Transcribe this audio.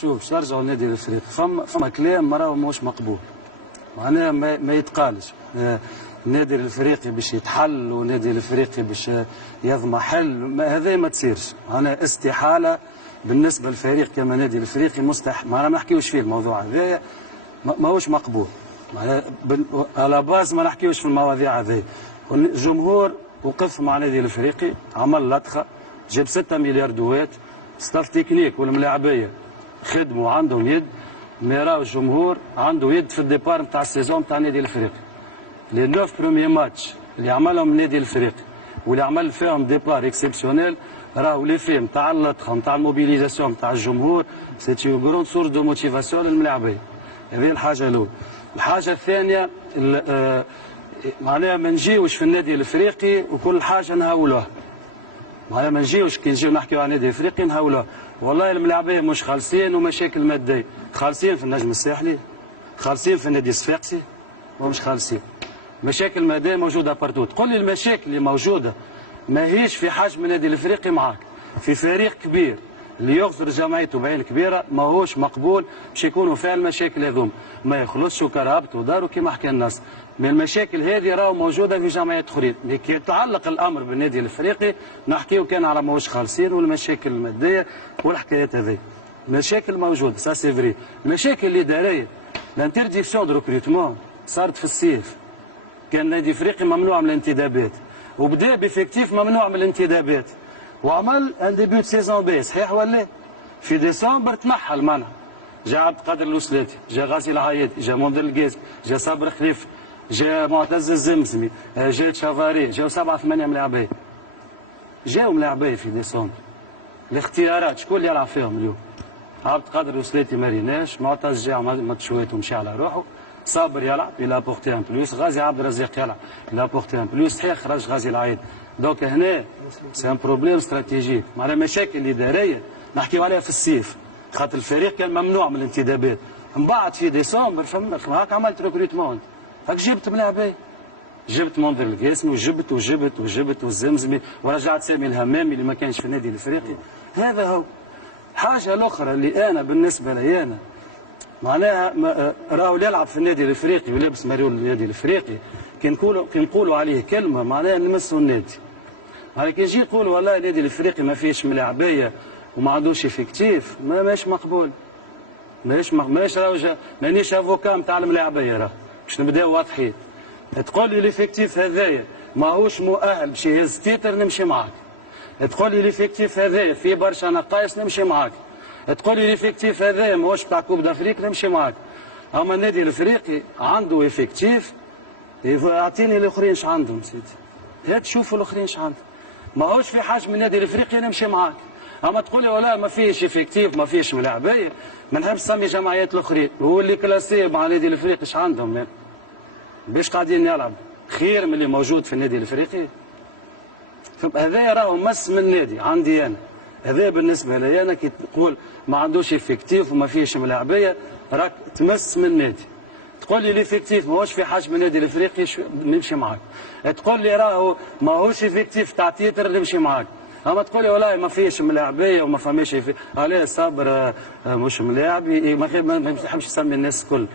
شوف باش نرجعوا للنادي الافريقي، فما كلام راهو ماهوش مقبول، معناها ما يتقالش. النادي الافريقي باش يتحل والنادي الافريقي باش يضمحل، هذا ما تصيرش، معناها استحاله بالنسبه للفريق كما النادي الافريقي، مستحيل، معناها ما نحكيوش فيه الموضوع هذايا، ماهوش مقبول، معناها على باز ما نحكيوش في المواضيع هذه. الجمهور وقف مع النادي الافريقي، عمل لطخه، جاب 6 مليار دوات، ستاف تكنيك والملاعبيه خدموا عندهم يد، ما راهو الجمهور عنده يد في الديبار نتاع السيزون نتاع النادي الافريقي. لي 9 بروميي ماتش اللي عملهم النادي الافريقي واللي عمل فيهم ديبار اكسبسيونيل، راهو لي في نتاع اللطخه نتاع الموبيليزاسيون نتاع الجمهور، سيتي اون غروند سورس دو موتيفاسيون للملاعبيه. هذه الحاجه الاولى. الحاجه الثانيه معناها ما نجيوش في النادي الافريقي وكل حاجه نهولوها. معناها ما نجيوش كي نجيو نحكيو على النادي الافريقي نهولوها. والله الملاعبيه مش خالصين ومشاكل ماديه، خالصين في النجم الساحلي، خالصين في النادي الصفاقسي، ومش خالصين. مشاكل ماديه موجوده بارتو. تقول لي المشاكل اللي موجوده ماهيش في حجم النادي الافريقي معاك، في فريق كبير اللي يغفر جمعيته بعين كبيره ماهوش مقبول باش يكونوا فيها المشاكل هذوم، ما يخلصش كرهبت وداروا كما حكى الناس. من المشاكل هذه راهو موجوده في جمعيات اخرين، كي يتعلق الامر بالنادي الافريقي نحكيو كان على ماهوش خالصين والمشاكل الماديه والحكايات هذه. مشاكل موجوده سا سي فري. المشاكل الاداريه، الانترديكسيون دو ريكروتمون صارت في الصيف، كان النادي الافريقي ممنوع من الانتدابات، وبدا بافكتيف ممنوع من الانتدابات، وعمل ان ديبيو سيزون بي، صحيح ولا؟ في ديسمبر تنحى المنع، جا عبد القادر الوسلاتي، جا غازي العيادي، جا موندر القاسم، جا صابر خليف، جا معتز الزمزمي، جا تشافاري، جاو 7 8 ملاعبيه. جاو ملاعبيه في ديسمبر. الاختيارات شكون اللي يلعب فيهم اليوم؟ عبد القادر الوسلاتي ما ريناش، معتز جا عمل شويت ومشى على روحه، صابر يلعب الى بورتي ان بلوس، غازي عبد الرزاق يلعب الى بورتي ان بلوس، صحيح خرج غازي العيد. دونك هنا سي ان بروبليم استراتيجيك، معناها مشاكل اداريه نحكيو عليها في الصيف، خاطر الفريق كان ممنوع من الانتدابات. من بعد في ديسمبر فهمت هاك عملت ريكروتمون، هاك جبت ملاعبيه، جبت منذر القاسمي وجبت والزمزمي، ورجعت سامي الهمامي اللي ما كانش في النادي الافريقي. هذا هو. الحاجه الاخرى اللي انا بالنسبه لي انا معناها راهو يلعب في النادي الافريقي ولابس ماريو النادي الافريقي، كي نقولوا عليه كلمه معناها نمسوا النادي. معناها كي يجي يقولوا والله النادي الافريقي ما فيهش ملاعبيه وما عندوش افكتيف، ماهيش مقبول. ماهيش راهو مانيش افوكا نتاع الملاعبيه، راه باش نبداو واضحين. تقول لي الافكتيف هذايا ماهوش مؤهل باش يهز تيتر نمشي معاك. تقول لي الافكتيف هذايا فيه برشا نقائص نمشي معاك. تقول لي الافكتيف هذايا ماهوش بتاع كوب دافريك نمشي معاك. اما النادي الافريقي عنده افكتيف، اعطيني الاخرين اش عندهم سيدي. هات شوفوا الاخرين اش عندهم. ماهوش في حجم النادي الافريقي نمشي معاك. اما تقول لي ولا ما فيش افكتيف ما فيش ملاعبيه، ما نحبش نسمي جمعيات الاخرين، هو اللي كلاسي مع النادي الافريقي اش عندهم باش قاعدين يلعب خير من اللي موجود في النادي الافريقي. هذا راهو مس من النادي عندي انا. هذا بالنسبه لي انا كي تقول ما عندوش افكتيف وما فيش ملاعبيه راك تمس من النادي. تقول لي الافكتيف ماهوش في حجم النادي الافريقي نمشي معاك. تقول لي راهو ماهوش افكتيف تاع تيتر نمشي معاك. اما تقول لي والله ما فيش ملاعبيه وما فماش عليه صابر مش ملاعب، ما نحبش نسمي الناس الكل.